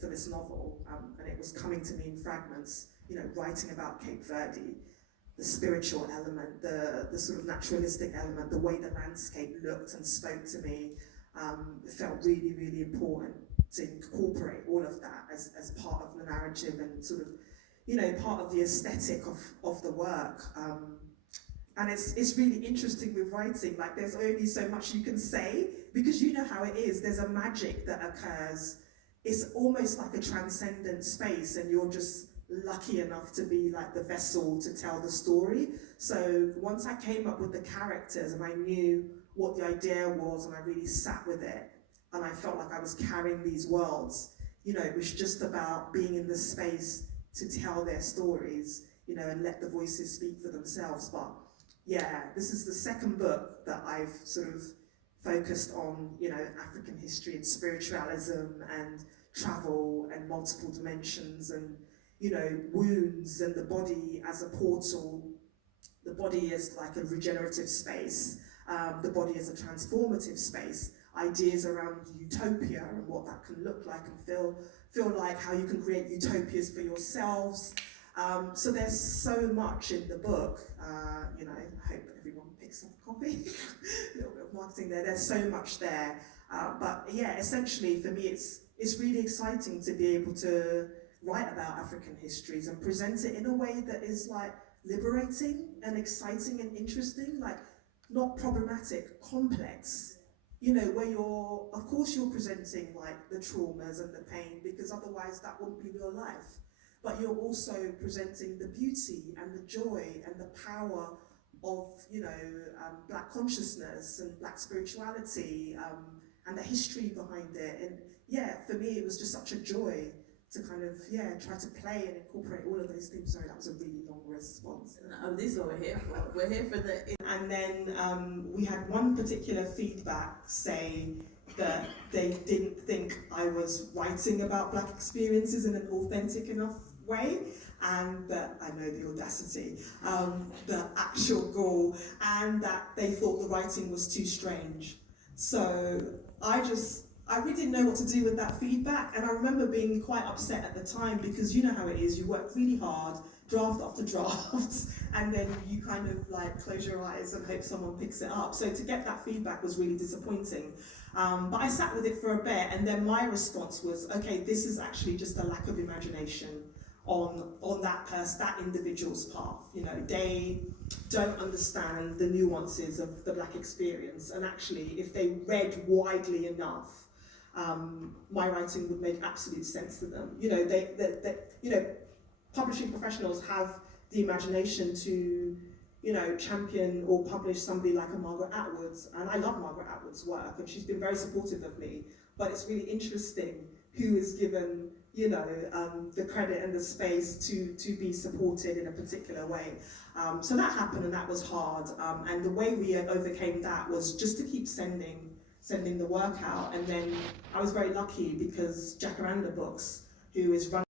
for this novel, and it was coming to me in fragments, writing about Cape Verde, the spiritual element, the sort of naturalistic element, the way the landscape looked and spoke to me, it felt really, really important to incorporate all of that as part of the narrative and sort of, part of the aesthetic of the work. And it's really interesting with writing, like there's only so much you can say, because you know how it is, there's a magic that occurs. It's almost like a transcendent space, and you're just lucky enough to be like the vessel to tell the story. So once I came up with the characters and I knew what the idea was and I really sat with it, and I felt like I was carrying these worlds, it was just about being in the space to tell their stories, and let the voices speak for themselves. But yeah, this is the second book that I've sort of focused on, African history and spiritualism and travel and multiple dimensions and, wounds and the body as a portal, the body as like a regenerative space, the body as a transformative space, ideas around utopia and what that can look like and feel like, how you can create utopias for yourselves. So there's so much in the book, I hope everyone picks up a copy, a little bit of marketing there, there's so much there. But yeah, essentially for me it's really exciting to be able to write about African histories and present it in a way that is like liberating and exciting and interesting, like not problematic, complex, where of course you're presenting like the traumas and the pain, because otherwise that wouldn't be real life. But you're also presenting the beauty and the joy and the power of, Black consciousness and Black spirituality, and the history behind it. And yeah, for me, it was just such a joy to kind of, try to play and incorporate all of those things. Sorry, that was a really long response. No, this is what we're here for. We're here for the... And then we had one particular feedback say that they didn't think I was writing about Black experiences in an authentic enough way, and that, I know the audacity, the actual goal, and that they thought the writing was too strange. So I really didn't know what to do with that feedback, and I remember being quite upset at the time, because you know how it is, you work really hard, draft after draft, and then you kind of like close your eyes and hope someone picks it up. So to get that feedback was really disappointing. But I sat with it for a bit, and then my response was, okay, this is actually just a lack of imagination on that individual's path. They don't understand the nuances of the Black experience, and actually, if they read widely enough, my writing would make absolute sense to them. Publishing professionals have the imagination to, champion or publish somebody like a Margaret Atwood's, and I love Margaret Atwood's work, and she's been very supportive of me. But it's really interesting who is given, the credit and the space to be supported in a particular way. So that happened, and that was hard. And the way we overcame that was just to keep sending the work out. And then I was very lucky because Jacaranda Books, who is running